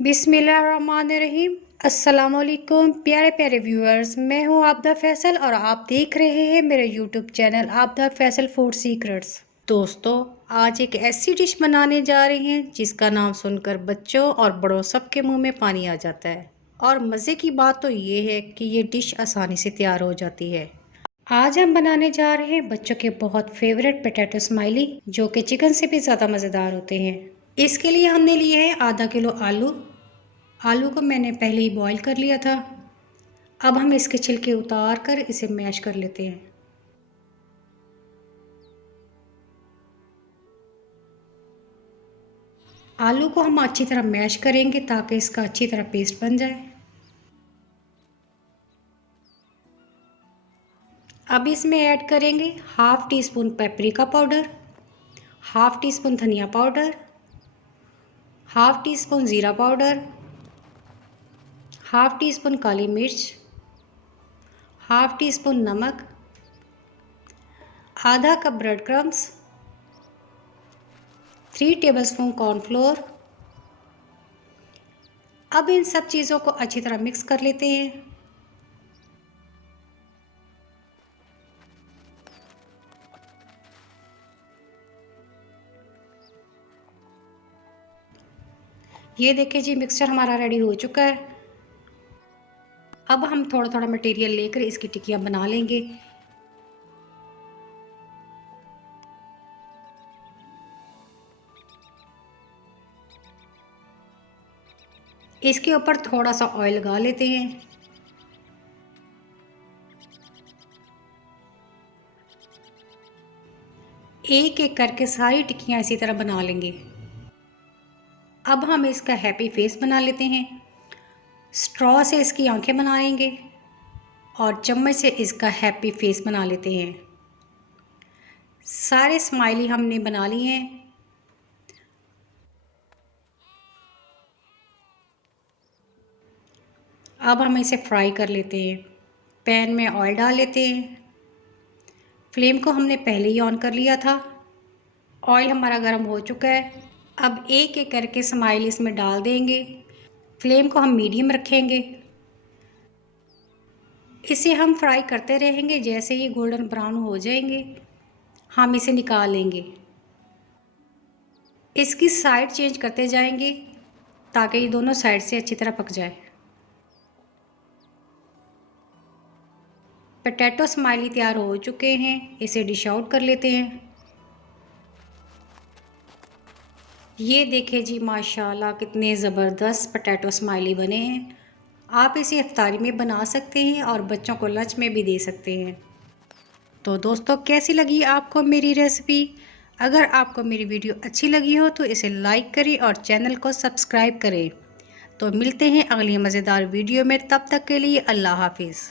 बिस्मिल्लाहिर्रहमानिर्रहीम। अस्सलाम वालेकुम प्यारे प्यारे व्यूअर्स, मैं हूं आबदा फैसल और आप देख रहे हैं मेरे YouTube channel Abda Faisal food secrets. दोस्तों, आज एक ऐसी डिश बनाने जा रहे हैं जिसका नाम सुनकर बच्चों और बड़ों सबके मुंह में पानी आ जाता है। और मज़े की बात तो ये है कि ये डिश आसानी से तैयार हो जाती है। आज हम बनाने जा रहे हैं बच्चों के बहुत फेवरेट पोटैटो स्माइली, जो कि चिकन से भी ज़्यादा मज़ेदार होते हैं। इसके लिए हमने लिए है आधा किलो आलू। आलू को मैंने पहले ही बॉईल कर लिया था। अब हम इसके छिलके उतार कर इसे मैश कर लेते हैं। आलू को हम अच्छी तरह मैश करेंगे ताकि इसका अच्छी तरह पेस्ट बन जाए। अब इसमें ऐड करेंगे half tea spoon paprika powder, half tea spoon धनिया पाउडर, हाफ़ टी स्पून ज़ीरा पाउडर, हाफ़ टी स्पून काली मिर्च, हाफ़ टी स्पून नमक, आधा cup bread crumbs, 3 tablespoon cornflour. अब इन सब चीज़ों को अच्छी तरह मिक्स कर लेते हैं। ये देखिए जी, मिक्सचर हमारा रेडी हो चुका है। अब हम थोड़ा थोड़ा मटेरियल लेकर इसकी टिक्कियाँ बना लेंगे। इसके ऊपर थोड़ा सा ऑयल लगा लेते हैं। एक एक करके सारी टिक्कियाँ इसी तरह बना लेंगे। अब हम इसका हैप्पी फेस बना लेते हैं। स्ट्रॉ से इसकी आंखें बनाएंगे और चम्मच से इसका हैप्पी फेस बना लेते हैं। सारे स्माइली हमने बना लिए हैं। अब हम इसे फ्राई कर लेते हैं। पैन में ऑयल डाल लेते हैं। फ्लेम को हमने पहले ही ऑन कर लिया था। ऑयल हमारा गर्म हो चुका है। अब एक एक करके स्माइल इसमें डाल देंगे। फ्लेम को हम मीडियम रखेंगे। इसे हम फ्राई करते रहेंगे। जैसे ही गोल्डन ब्राउन हो जाएंगे हम इसे निकाल लेंगे। इसकी साइड चेंज करते जाएंगे ताकि ये दोनों साइड से अच्छी तरह पक जाए। पोटैटो स्माइली तैयार हो चुके हैं। इसे डिश आउट कर लेते हैं। ये देखिए जी, माशाल्लाह कितने ज़बरदस्त पोटैटो स्माइली बने हैं। आप इसे इफ्तारी में बना सकते हैं और बच्चों को लंच में भी दे सकते हैं। तो दोस्तों, कैसी लगी आपको मेरी रेसिपी? अगर आपको मेरी वीडियो अच्छी लगी हो तो इसे लाइक करें और चैनल को सब्सक्राइब करें। तो मिलते हैं अगली मज़ेदार वीडियो में। तब तक के लिए अल्लाह हाफिज़।